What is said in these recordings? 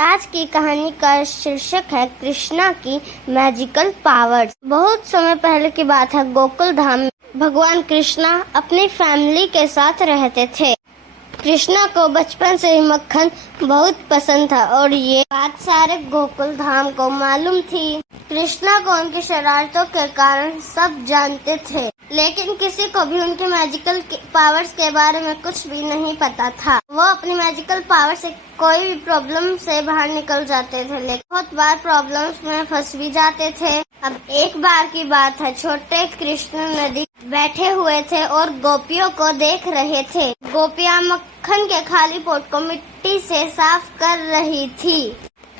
आज की कहानी का शीर्षक है कृष्णा की मैजिकल पावर्स। बहुत समय पहले की बात है, गोकुल धाम में भगवान कृष्णा अपनी फैमिली के साथ रहते थे। कृष्णा को बचपन से ही मक्खन बहुत पसंद था और ये बात सारे गोकुल धाम को मालूम थी। कृष्णा को उनकी शरारतों के कारण सब जानते थे, लेकिन किसी को भी उनके मैजिकल पावर्स के बारे में कुछ भी नहीं पता था। वो अपनी मैजिकल पावर से कोई भी प्रॉब्लम से बाहर निकल जाते थे, लेकिन बहुत बार प्रॉब्लम्स में फंस भी जाते थे। अब एक बार की बात है, छोटे कृष्ण नदी बैठे हुए थे और गोपियों को देख रहे थे। गोपियां मक्खन के खाली पोट को मिट्टी से साफ कर रही थी।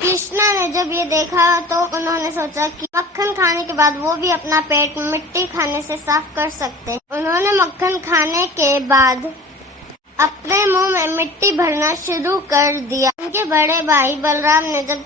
कृष्णा ने जब ये देखा तो उन्होंने सोचा कि मक्खन खाने के बाद वो भी अपना पेट मिट्टी खाने से साफ कर सकते हैं। उन्होंने मक्खन खाने के बाद अपने मुंह में मिट्टी भरना शुरू कर दिया। उनके बड़े भाई बलराम ने जब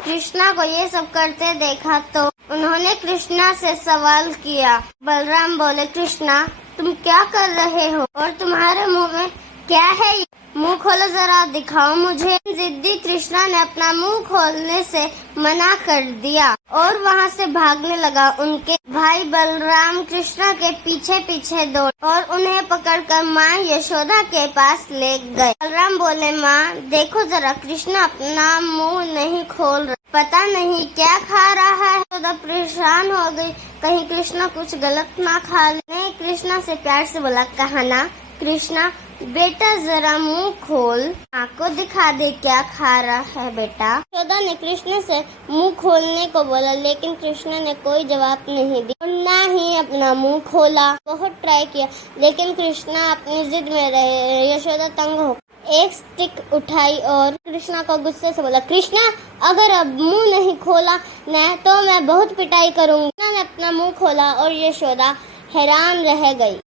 कृष्णा को ये सब करते देखा तो उन्होंने कृष्णा से सवाल किया। बलराम बोले, कृष्णा तुम क्या कर रहे हो और तुम्हारे मुंह में क्या है? मुंह खोलो जरा, दिखाओ मुझे। जिद्दी कृष्णा ने अपना मुंह खोलने से मना कर दिया और वहाँ से भागने लगा। उनके भाई बलराम कृष्णा के पीछे पीछे दौड़े और उन्हें पकड़कर माँ यशोदा के पास ले गए। बलराम बोले, माँ देखो जरा, कृष्णा अपना मुंह नहीं खोल रहा, पता नहीं क्या खा रहा है। यशोदा परेशान हो गई, कहीं कृष्णा कुछ गलत ना खा ले। कृष्णा से प्यार से बोला, कहा ना कृष्णा बेटा जरा मुंह खोल, माँ को दिखा दे क्या खा रहा है बेटा। यशोदा ने कृष्ण से मुंह खोलने को बोला, लेकिन कृष्ण ने कोई जवाब नहीं दिया और ना ही अपना मुंह खोला। बहुत ट्राई किया, लेकिन कृष्णा अपनी जिद में रहे। यशोदा तंग हो एक स्टिक उठाई और कृष्णा को गुस्से से बोला, कृष्णा अगर अब मुंह नहीं खोला न तो मैं बहुत पिटाई करूंगी। कृष्णा ने अपना मुंह खोला और यशोदा हैरान रह गई।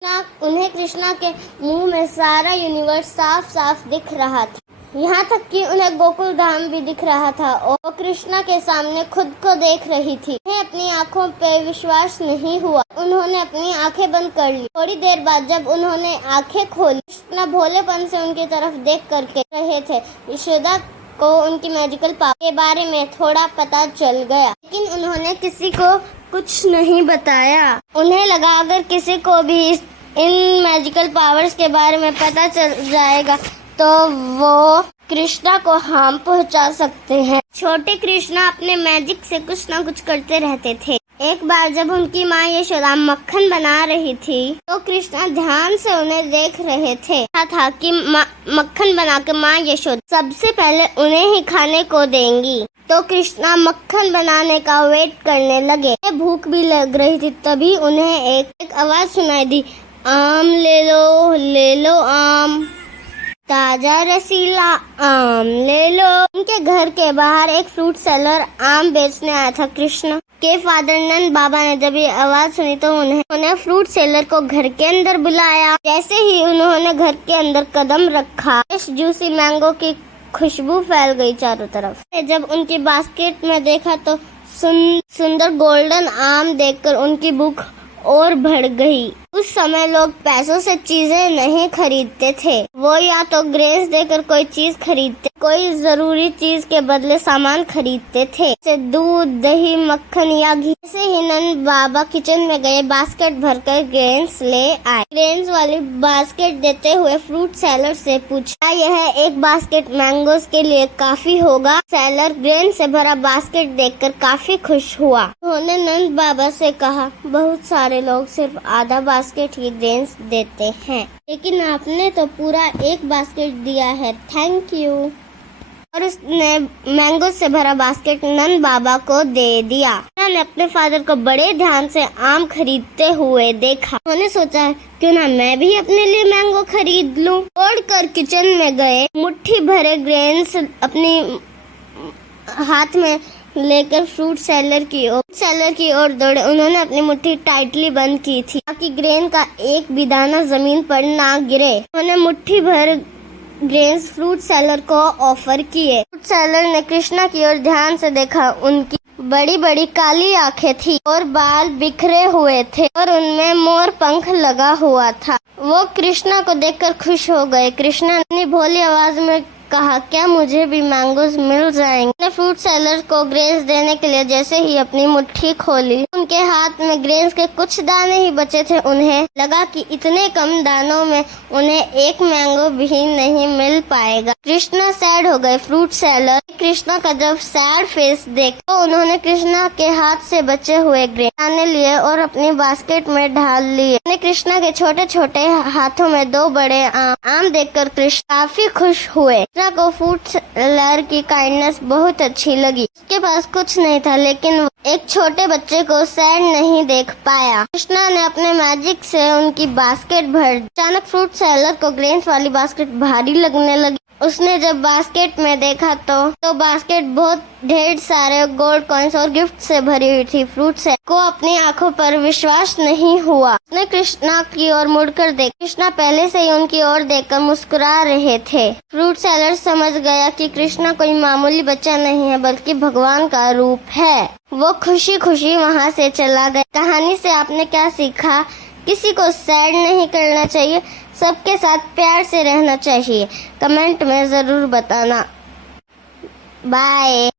उन्हें कृष्णा के मुंह में सारा यूनिवर्स साफ साफ दिख रहा था, यहाँ तक कि उन्हें गोकुल धाम भी दिख रहा था और कृष्णा के सामने खुद को देख रही थी। उन्हें अपनी आंखों पे विश्वास नहीं हुआ। उन्होंने अपनी आंखें बंद कर ली। थोड़ी देर बाद जब उन्होंने आंखें खोली, कृष्णा भोलेपन से उनकी तरफ देख करके रहे थे। यशोदा को उनकी मैजिकल पावर के बारे में थोड़ा पता चल गया, लेकिन उन्होंने किसी को कुछ नहीं बताया। उन्हें लगा अगर किसी को भी इन मैजिकल पावर्स के बारे में पता चल जाएगा तो वो कृष्णा को हार्म पहुंचा सकते हैं। छोटे कृष्णा अपने मैजिक से कुछ न कुछ करते रहते थे। एक बार जब उनकी माँ यशोदा मक्खन बना रही थी तो कृष्णा ध्यान से उन्हें देख रहे थे। था कि मक्खन बना के माँ यशोदा सबसे पहले उन्हें ही खाने को देंगी। तो कृष्णा मक्खन बनाने का वेट करने लगे। भूख भी लग रही थी, तभी उन्हें एक आवाज सुनाई दी, आम ले लो आम, ताजा रसीला आम ले लो। उनके घर के बाहर एक फ्रूट सेलर आम बेचने आया था। कृष्णा के फादर नंद बाबा ने जब ये आवाज सुनी तो उन्हें फ्रूट सेलर को घर के अंदर बुलाया। जैसे ही उन्होंने घर के अंदर कदम रखा, जूसी मैंगो की खुशबू फैल गई चारों तरफ। जब उनकी बास्केट में देखा तो सुंदर गोल्डन आम देखकर उनकी भूख और बढ़ गई। उस समय लोग पैसों से चीजें नहीं खरीदते थे, वो या तो ग्रेस देकर कोई चीज खरीदते, कोई जरूरी चीज के बदले सामान खरीदते थे, जैसे दूध, दही, मक्खन या घी। ऐसे ही नंद बाबा किचन में गए, बास्केट भरकर ग्रेन्स ले आए। ग्रेन्स वाली बास्केट देते हुए फ्रूट सेलर से पूछा, यह एक बास्केट मैंगोज के लिए काफी होगा? सेलर ग्रेन से भरा बास्केट देखकर काफी खुश हुआ। उन्होंने नंद बाबा से कहा, बहुत सारे लोग सिर्फ आधा बास्केट ही ग्रेन्स देते हैं, लेकिन आपने तो पूरा एक बास्केट दिया है, थैंक यू। और उसने मैंगो से भरा बास्केट नंद बाबा को दे दिया। उन्होंने अपने फादर को बड़े ध्यान से आम खरीदते हुए देखा। उन्होंने सोचा, क्यों ना मैं भी अपने लिए मैंगो खरीद लूं। दौड़कर किचन में गए, मुट्ठी भरे ग्रेन्स अपनी हाथ में लेकर फ्रूट सेलर की ओर दौड़े। उन्होंने अपनी मुट्ठी टाइटली बंद की थी ताकि ग्रेन का एक भी दाना जमीन पर ना गिरे। उन्होंने मुट्ठी भर ग्रेन्स फ्रूट सेलर को ऑफर किए। फ्रूट सेलर ने कृष्णा की ओर ध्यान से देखा। उनकी बड़ी बड़ी काली आंखें थी और बाल बिखरे हुए थे और उनमें मोर पंख लगा हुआ था। वो कृष्णा को देखकर खुश हो गए। कृष्णा ने भोली आवाज में कहा, क्या मुझे भी मैंगोज मिल जाएंगे? उसने फ्रूट सेलर को ग्रेन्स देने के लिए जैसे ही अपनी मुट्ठी खोली, उनके हाथ में ग्रेन्स के कुछ दाने ही बचे थे। उन्हें लगा कि इतने कम दानों में उन्हें एक मैंगो भी नहीं मिल पाएगा। कृष्णा सैड हो गए। फ्रूट सेलर कृष्णा का जब सैड फेस देखा तो उन्होंने कृष्णा के हाथ से बचे हुए ग्रेन दाने लिए और अपनी बास्केट में ढाल लिए। उन्हें कृष्णा के छोटे छोटे हाथों में 2 बड़े आम देखकर कृष्णा काफी खुश हुए। कृष्णा को फ्रूट सेलर की काइंडनेस बहुत अच्छी लगी। उसके पास कुछ नहीं था, लेकिन वो एक छोटे बच्चे को सैड नहीं देख पाया। कृष्णा ने अपने मैजिक से उनकी बास्केट भर दी। अचानक फ्रूट सेलर को ग्रेन्स वाली बास्केट भारी लगने लगी। उसने जब बास्केट में देखा तो बास्केट बहुत ढेर सारे गोल्ड कॉइन्स और गिफ्ट से भरी हुई थी। फ्रूट सेलर को अपनी आंखों पर विश्वास नहीं हुआ। उसने कृष्णा की ओर मुड़कर देखा। कृष्णा पहले से ही उनकी ओर देखकर मुस्कुरा रहे थे। फ्रूट सेलर समझ गया कि कृष्णा कोई मामूली बच्चा नहीं है, बल्कि भगवान का रूप है। वो खुशी खुशी वहाँ से चला गया। कहानी से आपने क्या सीखा? किसी को सैड नहीं करना चाहिए, सबके साथ प्यार से रहना चाहिए। कमेंट में जरूर बताना। बाय।